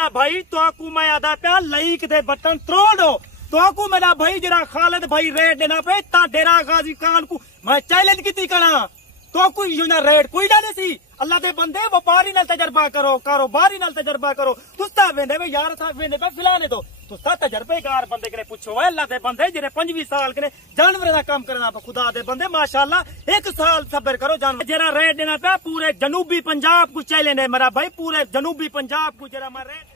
मेरा भाई तो आकू मैं आदा प्या लाइक दे बटन त्रोड़ो तो आकू मेरा भाई जरा खालिद भाई रेट देना पे ता डेरा गाजी खान को मैं चैलेंज की करा तो कोई यूना रेट कोई ना सी अल्लाह दे बंदे व्यापारी नाल तजर्बा करो कारोबारी नाल तजर्बा करो तुस्ता वेंदे वे यार सा वेंदे पे फिलाने दो तुस्ता तजर्बेकार बंदे कने पूछो अल्लाह दे बंदे जेरे 25 साल कने जानवर दा काम करना पे खुदा दे बंदे माशाअल्लाह 1 साल सब्र करो जानवर जेरा रेट देना पे पूरे जनूबी पंजाब को चैलेंज है मेरा भाई पूरे जनूबी पंजाब को जेरा मैं रेट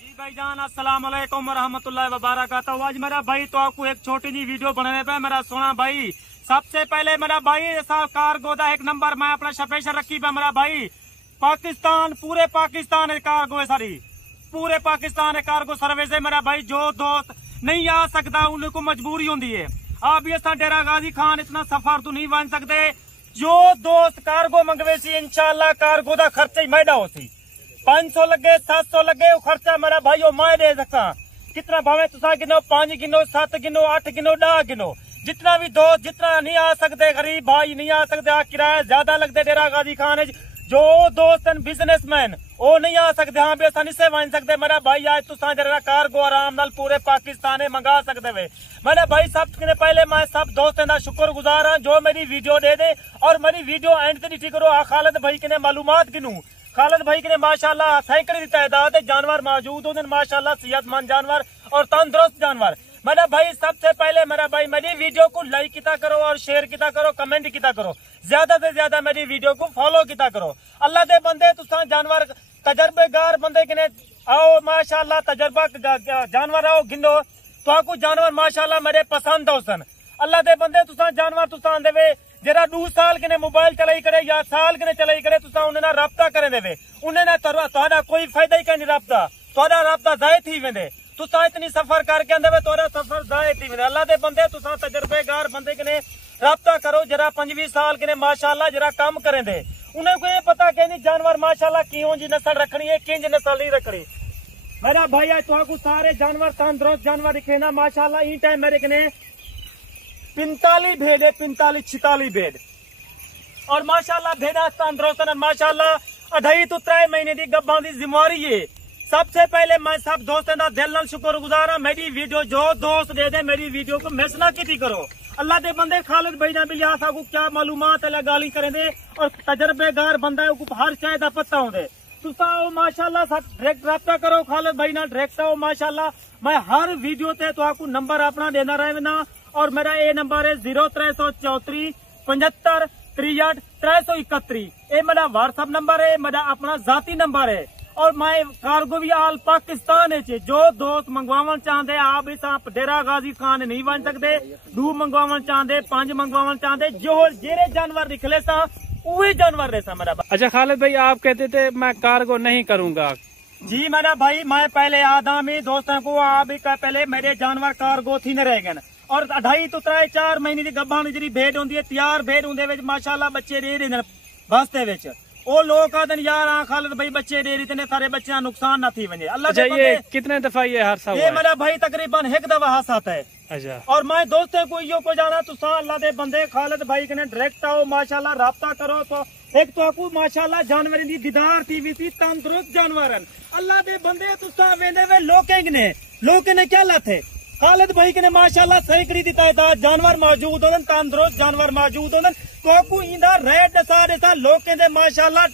जी भाईजान अस्सलाम वालेकुम रहमतुल्लाहि व बरकातहू। आज मेरा भाई तो आपको एक छोटी जी वीडियो बनाने पे मेरा सोना भाई सबसे पहले मेरा भाई ऐसा कार्गो दा एक नंबर मैं अपना स्पेशल रखी पे मेरा भाई पाकिस्तान पूरे पाकिस्तान कार्गो है सारी पूरे पाकिस्तान कार्गो सर्विस है मेरा भाई जो दोस्त नहीं आ सकता उनको मजबूरी होती है। आप ये डेरा गाजी खान इतना सफर तो नहीं बन सकते जो दोस्त कार्गो मंगवे सी इंशाल्लाह कार्गो दा खर्चा ही मैदा हो सी 500 लगे 700 लगे वो खर्चा मेरा भाई वो मैं दे सकता कितना भावे तुसा गिनो 5 गिनो 7 गिनो 8 गिनो 10 गिनो जितना भी दोस्त जितना नहीं आ सकते गरीब भाई नहीं आ सकते किराया ज्यादा लगते डेरा गाजी खान जो दोस्त बिजनेसमैन वो नहीं आ सकते हाँ भी आसानी से बन सकते मेरा भाई आज तुसा जरा कार्गो आराम नाल पूरे पाकिस्तान मंगा सकते वे मेरा भाई सब पहले मैं सब दोस्तों का शुक्र गुजार हाँ जो मेरी वीडियो दे दे और मेरी वीडियो एंड तक ठीक करो। खालिद भाई के मालूमात गिनू खालिद भाई के माशाल्लाह सैकड़े की तादाद जानवर मौजूद होते माशाल्लाह सेहतमंद जानवर और तंदुरुस्त जानवर। मेरा भाई सबसे पहले मेरा भाई मेरी वीडियो को लाइक किया करो और शेयर किया करो कमेंट किया करो ज्यादा से ज्यादा मेरी वीडियो को फॉलो किया करो। अल्लाह दे बंदे तुसा जानवर तजर्बेकार बंदे किने आओ माशाल्लाह तजर्बा जानवर आओ गिनो तो आपको जानवर माशाल्लाह मेरे पसंद हो सन। अल्लाह दे बंदे तुसा जानवर तुसा देवे जरा 2 साल के मोबाइल चलाई करे या साल के चलाई करे तुसा उन्हें ना राब्ता करे देवे उन्हें ना तुहाडा कोई फायदा ही नहीं राब्ता तुहाडा राब्ता जाए थी वेंदे तुसा इतनी सफर करके आंदे तुहाडा सफर जाए थी वेंदे। अल्लाह दे बंदे तुसा तजर्बेकार बंदे के राब्ता करो जरा 25 साल के माशाल्लाह जरा काम करें दे उन्हें को ये पता कि नहीं जानवर माशाल्लाह क्यों जी नस्ल रखनी है किंज नस्ल नहीं रखनी। मेरा भाई आज तुहाकू सारे जानवर तंदुरुस्त जानवर दिखे ना माशाल्लाह ई टाइम मेरे कने 45 भेड़ है 45-46 भेड़ और माशाल्लाह भेड़ा तंदुरुस्त माशाल्लाह 2.5 to 3 महीने की गब्बा की जिम्मेवारी है। सबसे पहले मैं सब दोस्तों का दिल नाल शुक्र गुजार हाँ मेरी वीडियो जो दोस्त दे दे मेरी वीडियो को मिस ना की करो। अल्लाह दे बंदे खालिद भाई ना भी को क्या मालूमात है गाली करें दे और तजर्बेकार बंदा हर शाय का पता होंगे तुसा माशाल्लाह डायरेक्ट राब्ता करो खालिद भाई ना डायरेक्ट आओ माशाल्लाह मैं हर वीडियो ते तो आपको नंबर अपना देना रहे ना और मेरा ये नंबर है 0334 75 63 331 ये मेरा व्हाट्सअप नंबर है मेरा अपना जाती नंबर है और मैं कार्गो भी आल पाकिस्तान है जो दोस्त मंगवावन चाहते आप इस डेरा गाजी खान नहीं बन सकते 2 मंगवावन चाहते 5 मंगवावन चाहते जो जेरे जानवर निकले सा वही जानवर रहता मेरा। अच्छा खालिद भाई आप कहते थे मैं कार्गो नहीं करूंगा जी मेरा भाई मैं पहले आदमी दोस्तों को आप पहले मेरे जानवर कार्गो थी न रह गए और 2.5 to 4 महीने की गब्बा जी भेड़ होंगी है तैयार भेड़ होंगे माशाल्लाह बच्चे दे रहे बस्ते वो लोग आदन यार खालिद भाई बच्चे दे रहे सारे बच्चे नुकसान ना थी वजे। अल्लाह अच्छा ये कितने दफा ये हादसा हुआ? ये मेरा भाई तकरीबन 1 दफा हादसा है। अच्छा और मैं दोस्तों को यो को जाना तुसा अल्लाह दे बंदे खालिद भाई के डायरेक्ट आओ माशाल्लाह राब्ता करो तो एक तो आपको माशाल्लाह जानवर की दीदार थी भी तंदुरुस्त जानवर अल्लाह दे बंदे तुसा वेंदे वे लोके ने क्या लाते खालिद भाई के माशाल्लाह सैकड़ी की तादाद जानवर मौजूद होने तंदुरुस्त जानवर मौजूद होने तो आपको इंदा रेट दसा लोकें दे माशाल्लाह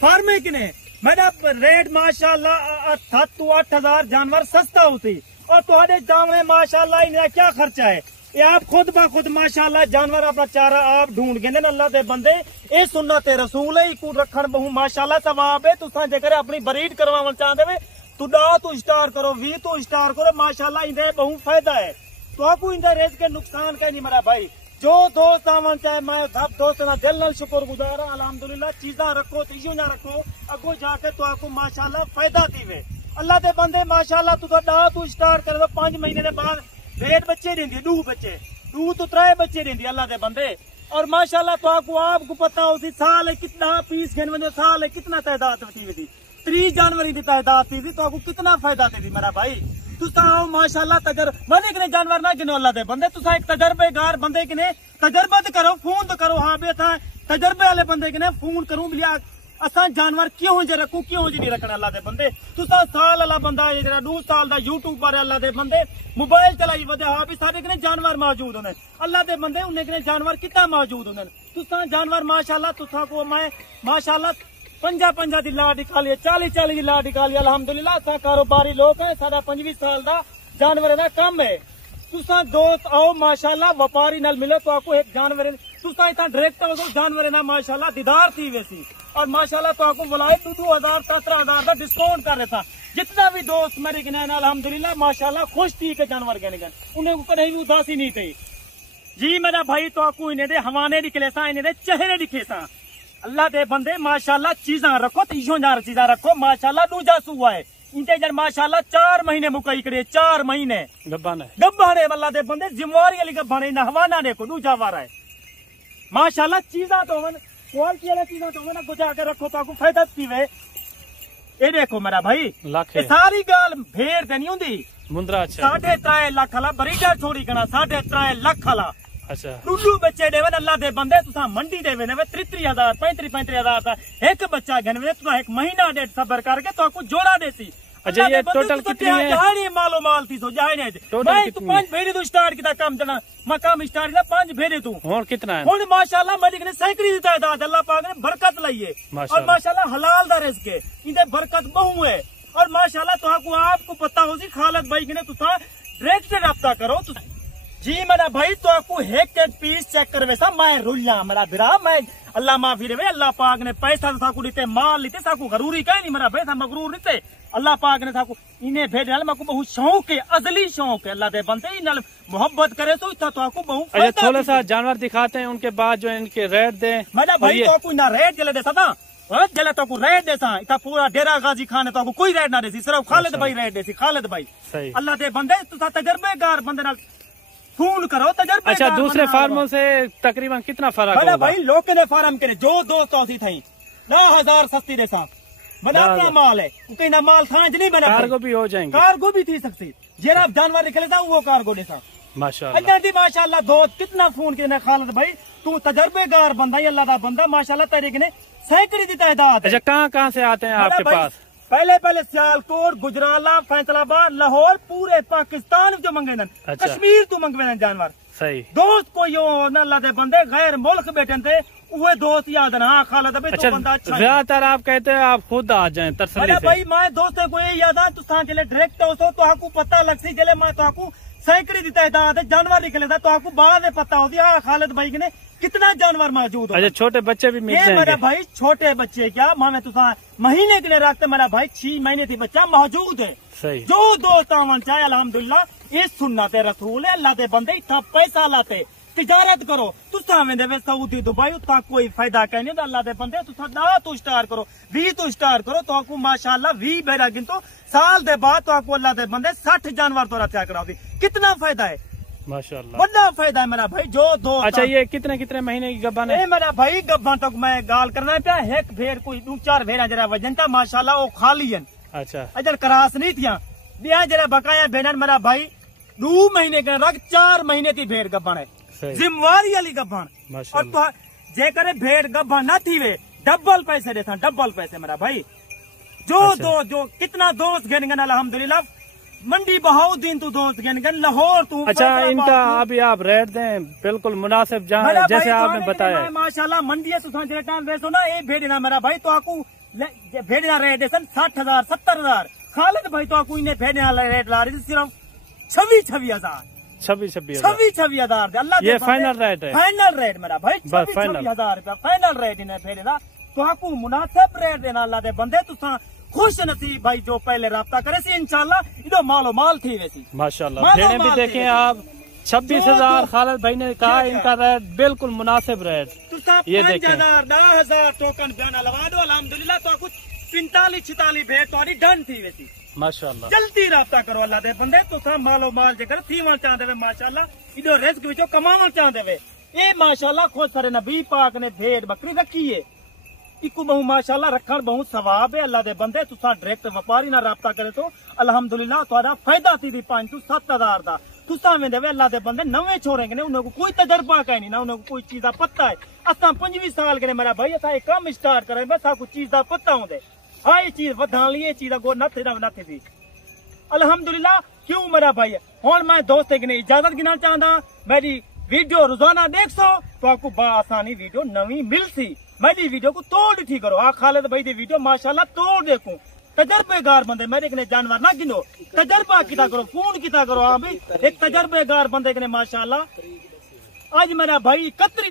फार्मे किने मेरा रेट माशाल्लाह 7 to 8 हजार जानवर सस्ता होती और तुहाडे जानवर माशाल्लाह इनका क्या खर्चा है ये आप खुद ब खुद माशाल्लाह जानवर अपना चारा आप ढूंढ गए अल्लाह दे बंदे ये सुन्नत रसूल है इको रखन बहु माशाल्लाह सवाब है तुसा जेकर अपनी बरीड करवावन चाहते तो 10 तो स्टार करो 20 तो स्टार करो माशाल्लाह इंदे बहुत फायदा है तो आपको इंदे रेट के नुकसान का नहीं मेरा भाई जो दोस्त आवन चाहे मैं सब दोस्त ना दिल नाल शुक्र गुजार अल्हम्दुलिल्लाह चीजा रखो तीजो ना रखो अगो जाके तो आपको माशाल्लाह फायदा दीवे अल्लाह दे बंदे माशाल्लाह तू तो डा तू स्टार्ट कर दो 5 महीने के बाद भेड़ बच्चे देंदी 2 बच्चे 2 तो 3 बच्चे देंदी अल्लाह दे बंदे। और माशाल्लाह तो आपको पता हो साल है कितना पीस घेन वजो साल है कितना तादाद थी 30 जानवर की तादाद थी तो आपको कितना फायदा थी मेरा भाई। तुसा आओ माशाल्लाह तगर मजे किने जानवर ना गिनो अल्लाह दे बंदे तुसा एक तजर्बेकार बंदे किने तजर्बा तो करो फोन तो करो हाँ बे था तजर्बे वाले बंदे किने फोन करूं बिलिया असा जानवर क्यों जे रखू क्यों जी नहीं रखना अल्लाह दे बंदे। तुसा साल वाला बंदा जेड़ा 2 साल दा यूट्यूब पर अल्लाह दे बंदे मोबाइल चलाई वदे हाँ भी साडे कने जानवर मौजूद होने अल्लाह दे बंदे उन्हें कने जानवर कितना मौजूद होने। तुसा जानवर माशाल्लाह तुसा को मैं माशाल्लाह 50 दी लाट निकाली 40 दी लाट निकाली अल्हम्दुलिल्लाह। असा कारोबारी लोग है साडा 25 साल दा जानवर दा काम है। तुसा दोस्त आओ माशाल्लाह व्यापारी नाल मिले तो आपको एक जानवर तुसा इतना डायरेक्ट हो जानवर ना माशाल्लाह दीदार थी वैसी और माशाल्लाह तो आपको बुलाए 2,000 17,000 का डिस्काउंट कर रहा था। जितना भी दोस्त मेरे गिने अल्हम्दुलिल्लाह माशाल्लाह खुश थी के जानवर गिने उन्हें कहीं भी उदासी नहीं थी जी मेरा भाई। तो आपको इन्हें दे हवाने निकले सा इन्हें दे चेहरे दिखे सा अल्लाह दे बंदे माशाल्लाह चीजा रखो 300 चीजा रखो माशाल्लाह दूजा सुआ है इनते जन माशाल्लाह 4 महीने मुकई करे 4 महीने गब्बाने अल्लाह दे बंदे जिम्मेवारी वाली गब्बाने न हवाना ने को दूजा वारा है माशाल्लाह चीजा तो क्वालिटी वाला चीजा तो ना गुजा के रखो तो आपको फायदा थी वे। ये देखो मेरा भाई ये सारी गाल भेड़ ते नहीं हुंदी मुंद्रा 3.5 लाख वाला बरीडा छोड़ी गना 3.5 लाख वाला अच्छा टुडू बच्चे देवे अल्लाह दे बंदे तुसा मंडी देवे ने 33,000 35,000 का एक बच्चा गनवे तुसा एक महीना डेढ़ सबर करके तो आपको जोड़ा देसी। अच्छा ये टोटल कितनी है जहानी मालो माल थी सो जाने मैं तू 5 भेरे तू स्टार्ट किया काम जना मैं काम स्टार्ट किया 5 भेरे तू और कितना है और माशाल्लाह मलिक ने सैकड़ी दी तादाद अल्लाह पाक ने बरकत लाई है और माशाल्लाह हलाल दा रिज़्क है इनदे बरकत बहु है और माशाल्लाह तो आपको पता हो सी खालिद भाई ने तुसा डायरेक्ट से रब्ता करो जी मेरा भाई तो आपको एक पीस चेक करवे सा मैं रुल्ला मेरा बिरा मैं अल्लाह माफी देवे अल्लाह पाक ने पैसा साकू दीते माल लीते साकू गरूरी कहीं नहीं मेरा पैसा मगरूर नीते अल्लाह पाक ने साकू इन्हें भेज नाल मको बहुत शौक है अजली शौक है अल्लाह दे बंदे नाल मोहब्बत करे तो इतना तो आपको बहुत अच्छा थोड़ा सा जानवर दिखाते हैं उनके बाद जो इनके रेट दे मेरा भाई तो आपको ना रेट जले देता था जले तो आपको रेट देसा इतना पूरा डेरा गाजी खाने तो आपको कोई रेट ना देसी सिर्फ खालिद भाई रेट देसी खालिद भाई अल्लाह दे बंदे तो तजर्बेकार बंदे नाल फोन करो तजर्बे। अच्छा दूसरे फार्मों से तकरीबन कितना फर्क होगा भाई लोग ने फार्म करे जो दोस्त औसी थी 9,000 सस्ती दे सा बना अपना माल है कहीं ना माल था नहीं बना कार्गो भी हो जाएंगे कार्गो भी थी सकती जेरा जानवर निकले था वो कार्गो दे सा माशाल्लाह दोस्त कितना फोन किया खालिद भाई तू तजर्बेकार बंदा ही अल्लाह का बंदा माशाल्लाह तरीके ने सैकड़ी दी तादाद। अच्छा कहाँ से आते हैं आपके पास पहले सियालकोट गुजराला फैसलाबाद लाहौर पूरे पाकिस्तान जो मंगे कश्मीर तू मंगवे जानवर सही दोस्त को यो अल्लाह दे बंदे गैर मुल्क बैठे थे वो दोस्त याद ना हाँ खालिद भाई अच्छा, तो बंदा अच्छा ज्यादातर आप कहते हैं आप खुद आ जाए तसल्ली से भाई मैं दोस्त को ये याद है तुसा चले डायरेक्ट हो तो आपको पता लग सी चले मैं तो आपको सैकड़ी दी तादाद जानवर निकले था तो आपको बाद पता होती है खालिद भाई ने कितना जानवर मौजूद है। अच्छा छोटे बच्चे भी मिल जाएंगे मेरा भाई छोटे बच्चे क्या माने तुसा महीने के लिए रखते मेरा भाई 6 महीने थी बच्चा मौजूद है सही जो दोस्त आवन चाहे अल्हम्दुलिल्लाह ये सुन्नत रसूल है अल्लाह दे बंदे इतना पैसा लाते तिजारत करो तुसा में सऊदी दुबई उतना कोई फायदा कहने तो अल्लाह दे बंदे तुसा 10 तो स्टार करो 20 तो स्टार करो तो आपको माशाल्लाह 20 बेरा गिनतो साल दे बाद तो आपको अल्लाह दे बंदे 60 जानवर तो रखा कराओ कितना फायदा है माशाल्लाह बड़ा फायदा है मेरा भाई जो दो। अच्छा ये कितने महीने की गब्बान है मेरा भाई गब्बान तक मैं गाल करना पे एक भेड़ कोई 2-4 भेड़ा जरा वजन था माशाल्लाह वो खाली है अच्छा अजर करास नहीं थिया दिया जरा बकाया भेड़न मेरा भाई 2 महीने का रख 4 महीने थी भेड़ गब्बान है जिम्मेवारी वाली गब्बान और तो जे करे भेड़ गब्बान ना थी वे डबल पैसे देता डबल पैसे मेरा भाई जो जो कितना दोस्त गन अल्हम्दुलिल्लाह मंडी बहाउद्दीन तू दोस्त गन लाहौर तू। अच्छा इनका अभी आप रेट दें बिल्कुल मुनासिब जैसे आपने बताया माशाल्लाह मंडी है तुसा जे टाइम वेसो ना ए भेड़ना मेरा भाई तो आपको भेड़ना रेट है 60,000 70,000 खालिद भाई तो आपको इन्हें भेड़ना रेट ला रही सिर्फ 26,000 अल्लाह ये फाइनल रेट है फाइनल रेट मेरा भाई 26,000 रुपया फाइनल रेट इन्हें भेड़ना तो आपको मुनासिब रेट देना अल्लाह दे बंदे तुसा खुश नसीब भाई जो पहले राब्ता करे सी इंशाल्लाह इधर मालो माल थी वैसी माशाल्लाह भेड़ें भी देखें आप 26,000 खालिद भाई ने कहा इनका रेट बिल्कुल मुनासिब रेट ये देखें 10,000 टोकन बयाना लगा दो अल्हम्दुलिल्लाह तो कुछ 45-46 भेड़ तो डन थी वैसी माशाल्लाह। जल्दी राब्ता करो अल्लाह दे बंदे, तुसा मालो माल जेकर थीवण चाहते वे माशाल्लाह इधर रिस्क विचों कमावण चाहते वे। ये माशाल्लाह खुद सारे नबी पाक ने भेड़ बकरी रखी है, इकू बहु माशाल्लाह रखण बहुत सवाब है अल्लाह दे बंदे। तुसा डायरेक्ट व्यापारी ना राब्ता करे तो अल्हम्दुलिल्लाह तुहाडा फायदा थी 5 to 7,000 दा। तुसा वेंदे वे अल्लाह दे बंदे नवे छोरे ने, उन्हें कोई तजर्बा का नहीं ना, उन्हें कोई चीज का पता है। असा 25 साल के मेरा भाई असा काम स्टार्ट करे बस कुछ चीज का पता होंदे। हाँ ये चीज वधाण ली, ये चीज गो नथे ना नथे थी अल्हम्दुलिल्लाह। क्यों मेरा भाई हुण मैं दोस्त ने इजाजत गिना चाहता, मेरी वीडियो रोजाना देख सो तो आपको आसानी वीडियो नवी मिलसी। मेरी वीडियो को तोड़ ठीक करो। आ खालिद भाई दी वीडियो माशाल्लाह तोड़ देखूं। तजर्बेगार बंदे मेरे कने जानवर ना गिनो, तजर्बा किता करो, फोन किता करो। हाँ भाई एक तजर्बेगार बंदे कने माशाल्लाह आज मेरा भाई 31